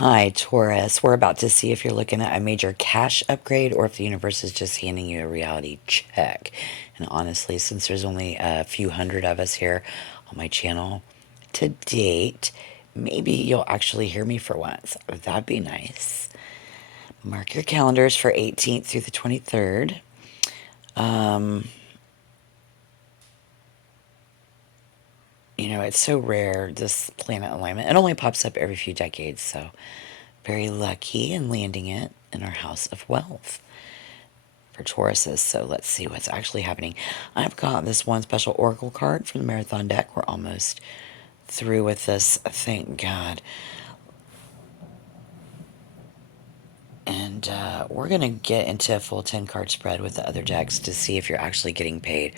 Hi, Taurus. We're about to see if you're looking at a major cash upgrade or if the universe is just handing you a reality check. And honestly, since there's only a few hundred of us here on my channel to date, maybe you'll actually hear me for once. That'd be nice. Mark your calendars for 18th through the 23rd. You know, it's so rare, this planet alignment. It only pops up every few decades, so very lucky in landing it in our house of wealth for Tauruses. So let's see what's actually happening. I've got this one special oracle card from the marathon deck. We're almost through with this, thank God. And we're going to get into a full 10 card spread with the other decks to see if you're actually getting paid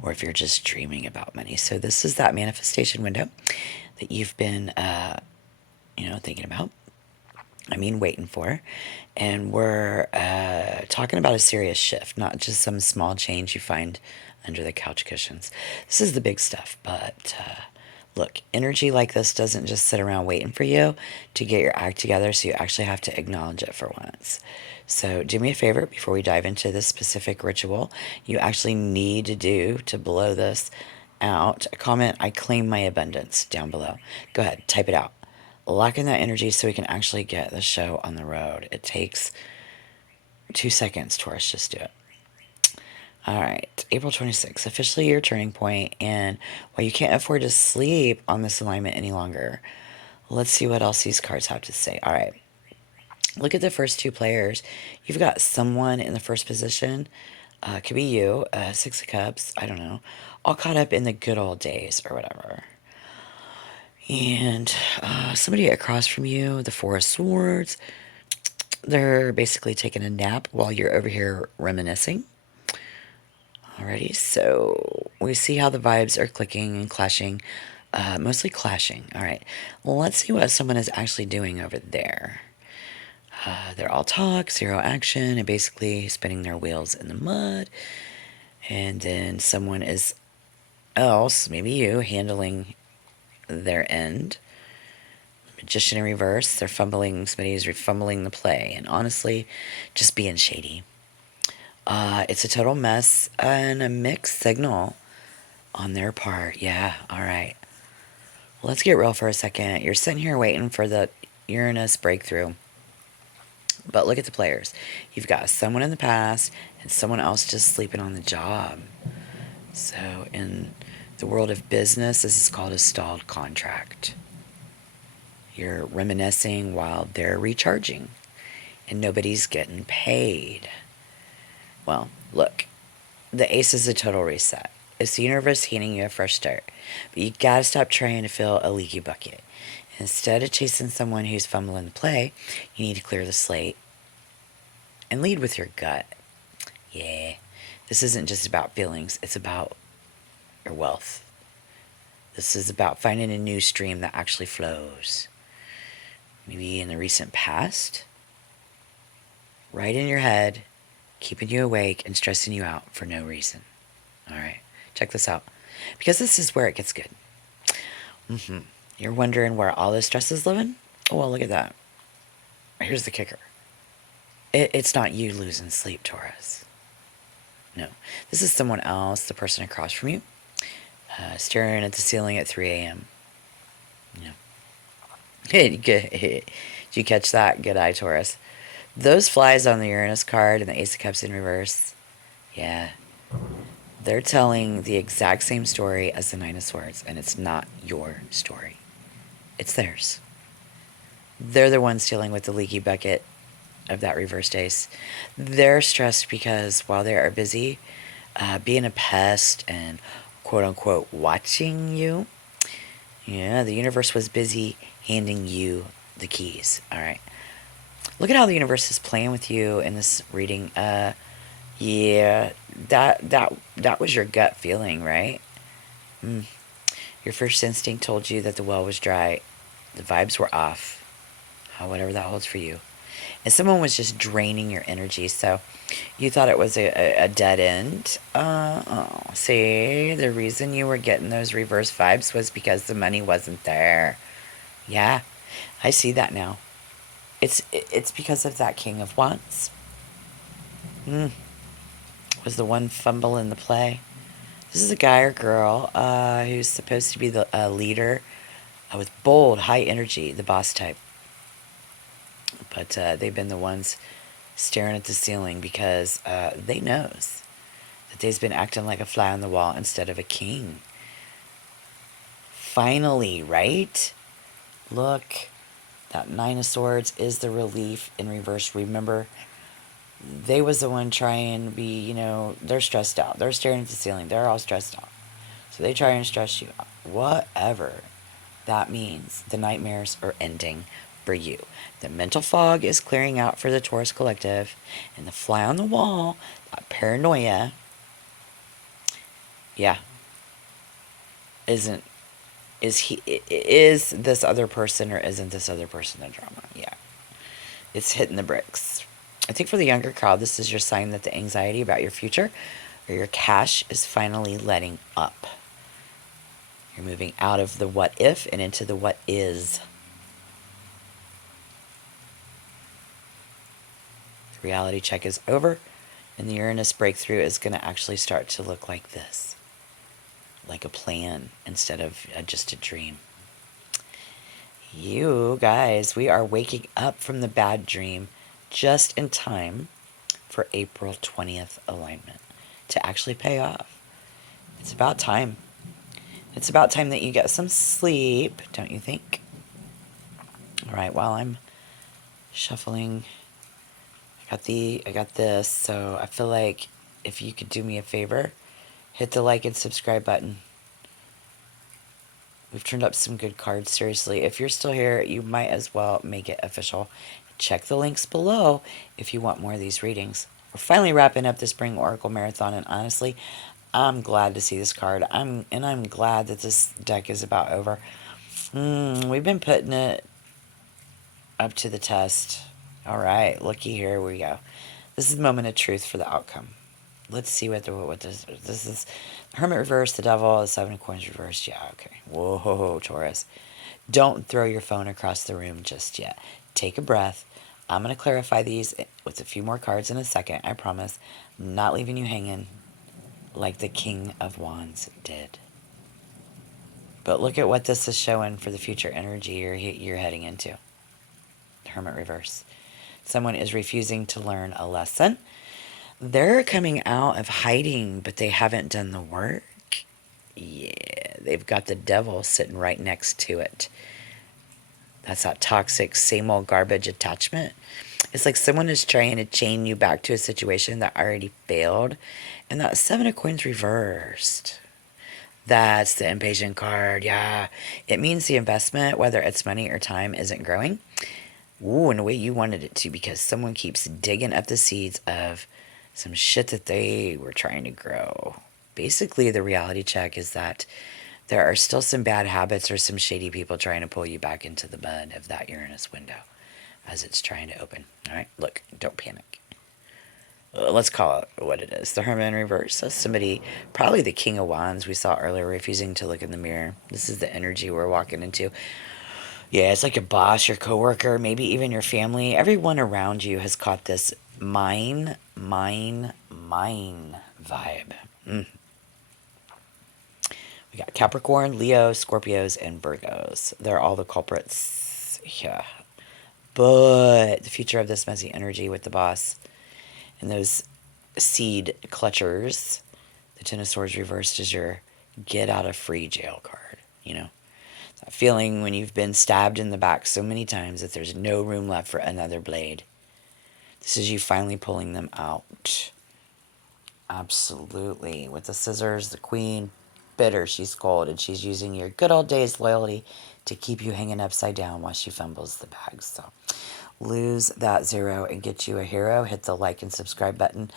or if you're just dreaming about money. So this is that manifestation window that you've been, thinking about. I mean, waiting for. And we're talking about a serious shift, not just some small change you find under the couch cushions. This is the big stuff. But look, energy like this doesn't just sit around waiting for you to get your act together. So you actually have to acknowledge it for once. So do me a favor before we dive into this specific ritual. You actually need to do to blow this out. Comment, I claim my abundance down below. Go ahead, type it out. Lock in that energy so we can actually get the show on the road. It takes 2 seconds, Taurus. Just do it. All right, April 26th, officially your turning point. And while you can't afford to sleep on this alignment any longer, let's see what else these cards have to say. All right, look at the first two players. You've got someone in the first position. Could be you, Six of Cups, I don't know, all caught up in the good old days or whatever. And somebody across from you, the Four of Swords, they're basically taking a nap while you're over here reminiscing. Alrighty, so we see how the vibes are clicking and clashing, mostly clashing. All right, well, let's see what someone is actually doing over there. They're all talk, zero action, and basically spinning their wheels in the mud. And then someone else, maybe you, handling their end. Magician in reverse. They're fumbling. Somebody's fumbling the play. And honestly, just being shady. It's a total mess and a mixed signal on their part. Yeah, all right. Let's get real for a second. You're sitting here waiting for the Uranus breakthrough. But look at the players. You've got someone in the past and someone else just sleeping on the job. So in the world of business, this is called a stalled contract. You're reminiscing while they're recharging, and nobody's getting paid. Well, look, the ace is a total reset. It's the universe handing you a fresh start. But you gotta stop trying to fill a leaky bucket. Instead of chasing someone who's fumbling the play, you need to clear the slate and lead with your gut. Yeah, this isn't just about feelings, it's about your wealth. This is about finding a new stream that actually flows. Maybe in the recent past, right in your head, keeping you awake and stressing you out for no reason. All right, check this out. Because this is where it gets good. You're wondering where all this stress is living? Well, look at that. Here's the kicker. It's not you losing sleep, Taurus. No, this is someone else, the person across from you, staring at the ceiling at 3 a.m. Yeah. Did you catch that? Good eye, Taurus. Those flies on the Uranus card and the Ace of Cups in reverse, yeah, they're telling the exact same story as the Nine of Swords, and it's not your story. It's theirs. They're the ones dealing with the leaky bucket of that reversed ace. They're stressed because while they are busy being a pest and quote-unquote watching you, yeah, the universe was busy handing you the keys. All right. Look at how the universe is playing with you in this reading. Yeah, that was your gut feeling, right? Your first instinct told you that the well was dry. The vibes were off. Whatever that holds for you. And someone was just draining your energy, so you thought it was a dead end. See, the reason you were getting those reverse vibes was because the money wasn't there. Yeah, I see that now. It's because of that King of Wands. Was the one fumble in the play. This is a guy or girl who's supposed to be the leader with bold, high energy, the boss type. But they've been the ones staring at the ceiling because they knows that they've been acting like a fly on the wall instead of a king. Finally, right? Look, that Nine of Swords is the relief in reverse. Remember, they was the one trying to be, they're stressed out. They're staring at the ceiling. They're all stressed out. So they try and stress you out. Whatever that means, the nightmares are ending for you. The mental fog is clearing out for the Taurus collective. And the fly on the wall, that paranoia, yeah, is this other person or isn't this other person the drama? Yeah. It's hitting the bricks. I think for the younger crowd, this is your sign that the anxiety about your future or your cash is finally letting up. You're moving out of the what if and into the what is. The reality check is over, and the Uranus breakthrough is going to actually start to look like this. Like a plan instead of just a dream. You guys, we are waking up from the bad dream just in time for April 20th alignment to actually pay off. It's about time. It's about time that you get some sleep, don't you think? All right, while I'm shuffling, I got this, so I feel like if you could do me a favor, hit the like and subscribe button. We've turned up some good cards, seriously. If you're still here, you might as well make it official. Check the links below if you want more of these readings. We're finally wrapping up the Spring Oracle Marathon, and honestly, I'm glad to see this card. I'm glad that this deck is about over. We've been putting it up to the test. All right, looky here we go. This is the moment of truth for the outcome. Let's see what this is. Hermit reverse, the Devil, the Seven of Coins reverse. Yeah, okay. Whoa, Taurus. Don't throw your phone across the room just yet. Take a breath. I'm going to clarify these with a few more cards in a second. I promise. I'm not leaving you hanging like the King of Wands did. But look at what this is showing for the future energy you're heading into. Hermit reverse. Someone is refusing to learn a lesson. They're coming out of hiding, but they haven't done the work. Yeah, they've got the Devil sitting right next to it. That's that toxic, same old garbage attachment. It's like someone is trying to chain you back to a situation that already failed. And that Seven of Coins reversed. That's the impatient card. Yeah, it means the investment, whether it's money or time, isn't growing. Ooh, in the way you wanted it to, because someone keeps digging up the seeds of some shit that they were trying to grow. Basically, the reality check is that there are still some bad habits or some shady people trying to pull you back into the bud of that Uranus window as it's trying to open. All right, look, don't panic. Let's call it what it is. The Hermit in reverse. So somebody, probably the King of Wands we saw earlier, refusing to look in the mirror. This is the energy we're walking into. Yeah, it's like your boss, your coworker, maybe even your family. Everyone around you has caught this mine vibe. We got Capricorn, Leo, Scorpios, and Virgos. They're all the culprits. Yeah. But the future of this messy energy with the boss and those seed clutchers, the Ten of Swords reversed is your get out of free jail card, That feeling when you've been stabbed in the back so many times that there's no room left for another blade. This is you finally pulling them out. Absolutely. With the scissors, the queen, bitter, she's cold, and she's using your good old days loyalty to keep you hanging upside down while she fumbles the bags. So lose that zero and get you a hero. Hit the like and subscribe button.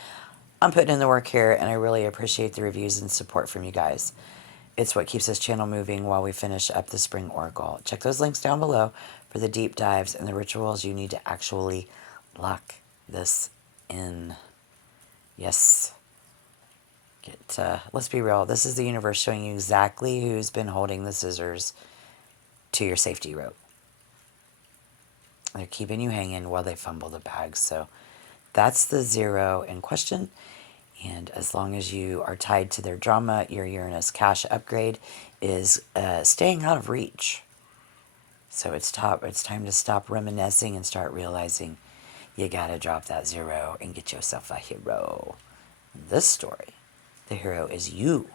I'm putting in the work here, and I really appreciate the reviews and support from you guys. It's what keeps this channel moving while we finish up the Spring Oracle. Check those links down below for the deep dives and the rituals you need to actually lock this in. Yes. Let's be real. This is the universe showing you exactly who's been holding the scissors to your safety rope. They're keeping you hanging while they fumble the bag. So that's the 0 in question. And as long as you are tied to their drama, your Uranus cash upgrade is staying out of reach. So it's time to stop reminiscing and start realizing you gotta drop that 0 and get yourself a hero. In this story, the hero is you.